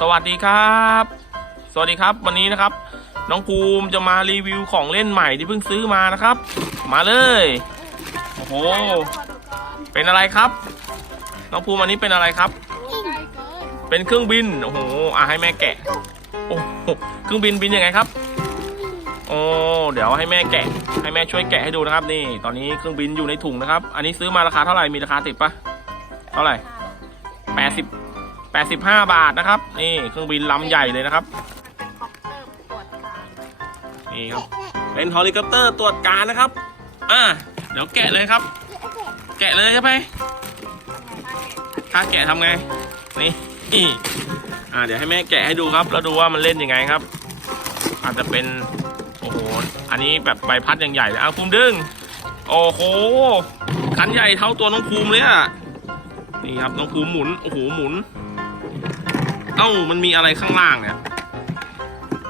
สวัสดีครับ สวัสดีครับ วันนี้นะครับ น้องภูมิจะมารีวิวของเล่นใหม่ที่เพิ่งซื้อมานะครับ มาเลยโอ้โหเป็นอะไรครับ น้องภูมิอันนี้เป็นอะไรครับ เป็นเครื่องบินโอ้โหอะให้แม่แกะโอ้โหเครื่องบินบินยังไงครับโอ้เดี๋ยวให้แม่แกะ ให้แม่ช่วยแกะให้ดูนะครับ นี่ ตอนนี้เครื่องบินอยู่ในถุงนะครับ อันนี้ซื้อมาราคาเท่าไหร่มีราคาติดปะเท่าไหร่แปดสิบ แปดสิบห้าบาทนะครับ นี่เครื่องบินลำใหญ่เลยนะครับนี่ครับ เป็นเฮลิคอปเตอร์ตรวจการนะครับ อ่า เดี๋ยวแกะเลยครับ แกะเลยใช่ไหมถ้าแกะทำไง นี่ อ่า เดี๋ยวให้แม่แกะให้ดูครับ แล้วดูว่ามันเล่นยังไงครับ อาจจะเป็น โอ้โห อันนี้แบบใบพัดอย่างใหญ่เลยอะภูมิดึง โอ้โห คันใหญ่เท่าตัวน้องภูมิเลยอะ นี่ครับ น้องภูมิหมุน โอ้โห หมุน เอ้ามันมีอะไรข้างล่างเนี่ย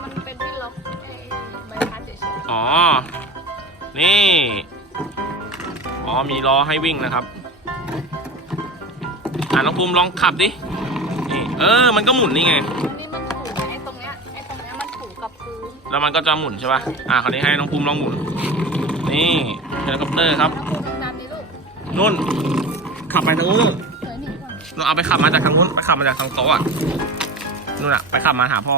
มันเป็นที่ล็อกไอ้ใบพัดเฉยอ๋อ นี่ อ๋อ มีล้อให้วิ่งนะครับ อ่าน้องภูมิลองขับดิ นี่ เออ มันก็หมุนนี่ไงๆนี่มันถูกไอ้ตรงเนี้ยไอ้ตรงเนี้ยมันถูกกับพื้นแล้วมันก็จะหมุนใช่ป่ะ อ่าคราวนี้ให้น้องภูมิลองหมุน นี่เฮลิคอปเตอร์ครับถ้าพูดนานๆนี่ลูกนุ่น ขับไปทางนู้นเฉยหนีก่อนเราเอาไปขับมาจากทางนู้น ไปขับมาจากทางโต๊ะอะ นู่นอะไปขับมาหาพ่อ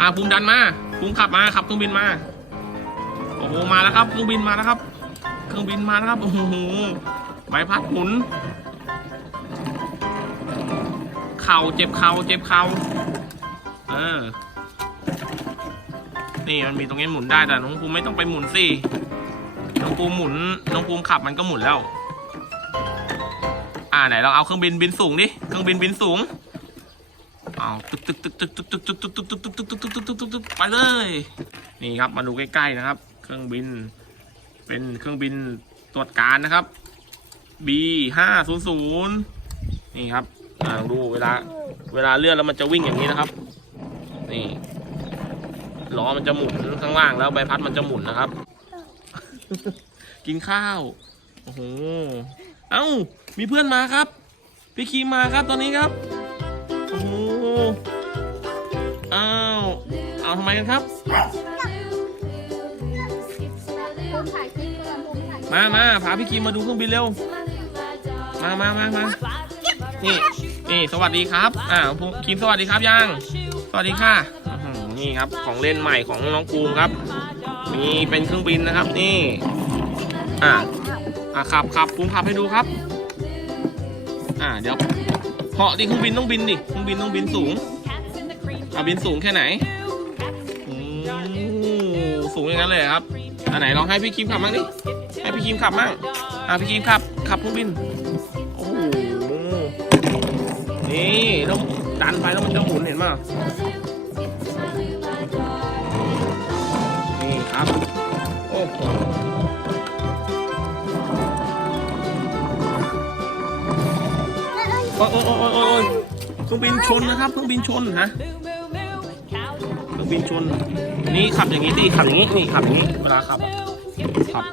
อ่าภูมิดันมาภูมิขับมาขับเครื่องบินมา โอ้โหมาแล้วครับเครื่องบินมาแล้วครับ เครื่องบินมาแล้วครับโอ้โหใบพัดหมุน เข่าเจ็บเข่าเจ็บเข่าเออ นี่มันมีตรงนี้หมุนได้แต่น้องภูมิไม่ต้องไปหมุนสิ น้องภูมิหมุน น้องภูมิขับมันก็หมุนแล้ว อ่าไหนเราเอาเครื่องบินบินสูงดิ เครื่องบินบินสูง เอาตึกตึกตึกตึกตึกตึกตึกตึกตึกตึกตึกตึกตึกตึกตึกตึกตึกไปเลย นี่ครับมาดูใกล้ๆนะครับ เครื่องบิน เป็นเครื่องบินตรวจการนะครับ B ห้าศูนย์ศูนย์นี่ครับอ่าดูเวลา เวลาเลื่อนแล้วมันจะวิ่งอย่างนี้นะครับ นี่ล้อมันจะหมุนข้างล่างแล้วใบพัดมันจะหมุนนะครับ กินข้าว โอ้โห เอ้า มีเพื่อนมาครับ พี่คีมมาครับตอนนี้ครับ เอาทำไมกันครับ มามาพาพี่คีมมาดูเครื่องบินเร็ว มามามามานี่นี่สวัสดีครับอ่าคิมสวัสดีครับยังสวัสดีค่ะนี่ครับของเล่นใหม่ของน้องภูมิครับ มีเป็นเครื่องบินนะครับนี่อ่าอ่าขับขับภูมิขับให้ดูครับ อ่าเดี๋ยวเหาะดิเครื่องบินต้องบินดิเครื่องบินต้องบินสูงอ่าบินสูงแค่ไหน สูงอย่างนั้นเลยครับอันไหนลองให้พี่คิมขับบ้างดิให้พี่คิมขับบ้างอ่าพี่คิมขับขับเครื่องบินโอ้โหนี่ต้องดันไปแล้วมันจะหมุนเห็นป่ะนี่ครับโอ้โหโอ้ยโอ้ยโอ้ยโอ้ยโอ้ยเครื่องบินชนนะครับเครื่องบินชนฮะ บินชน นี่ขับอย่างนี้ดิขับอย่างนี้นี่ขับอย่างนี้เวลาขับอะขับ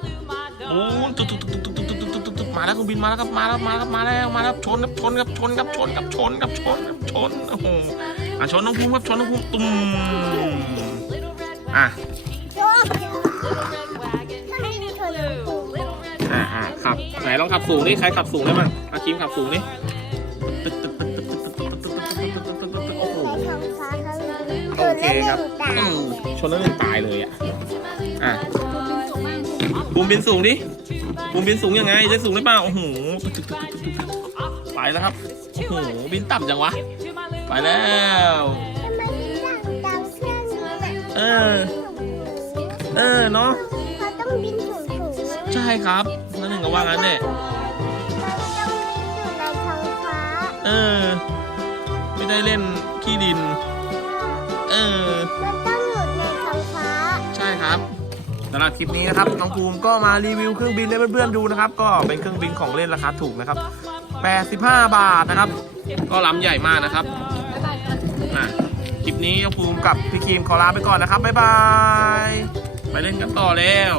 โอ้ตุ๊กตุ๊กตุ๊กตุ๊กตุ๊กตุ๊กตุ๊ตุ๊ตุ๊มาแล้วเครื่องบินมาแล้วครับมาแล้วมาแล้วมาแล้วมาแล้วชนครับชนครับชนครับชนครับชนครับชนครับชนโอ้โหอะชนน้องภูมิครับชนน้องภูมิตุ้มอะอ่าขับไหนลองขับสูงดิใครขับสูงได้บ้างอาคิมขับสูงดิตึ๊ตึ๊ตึ๊ คครับอืมชนแล้วหนึ่งตายเลยอะอะบูมบินสูงดิบูมบินสูงยังไงจะสูงได้เปล่าโอ้โหตึ๊กตึ๊กตึ๊กตึ๊กตึ๊กไปแล้วครับโอ้โหบินต่ำจังวะ ไปแล้วเออเออเนาะเขาต้องบินสูงๆใช่ครับนั่นหนึ่งก็ว่างั้นเนี่ยเราต้องบินอยู่ในท้องฟ้าเออ ไม่ได้เล่นขี้ดินเออเราต้องอยู่ในท้องฟ้า ใช่ครับสำหรับคลิปนี้นะครับน้องภูมิก็มารีวิวเครื่องบินให้เพื่อนๆดูนะครับ ก็เป็นเครื่องบินของเล่นราคาถูกนะครับ 85 บาทนะครับ ก็ล้ำใหญ่มากนะครับอะคลิปนี้น้องภูมิกับพี่ครีมขอลาไปก่อนนะครับบ๊ายบายไปเล่นกันต่อแล้ว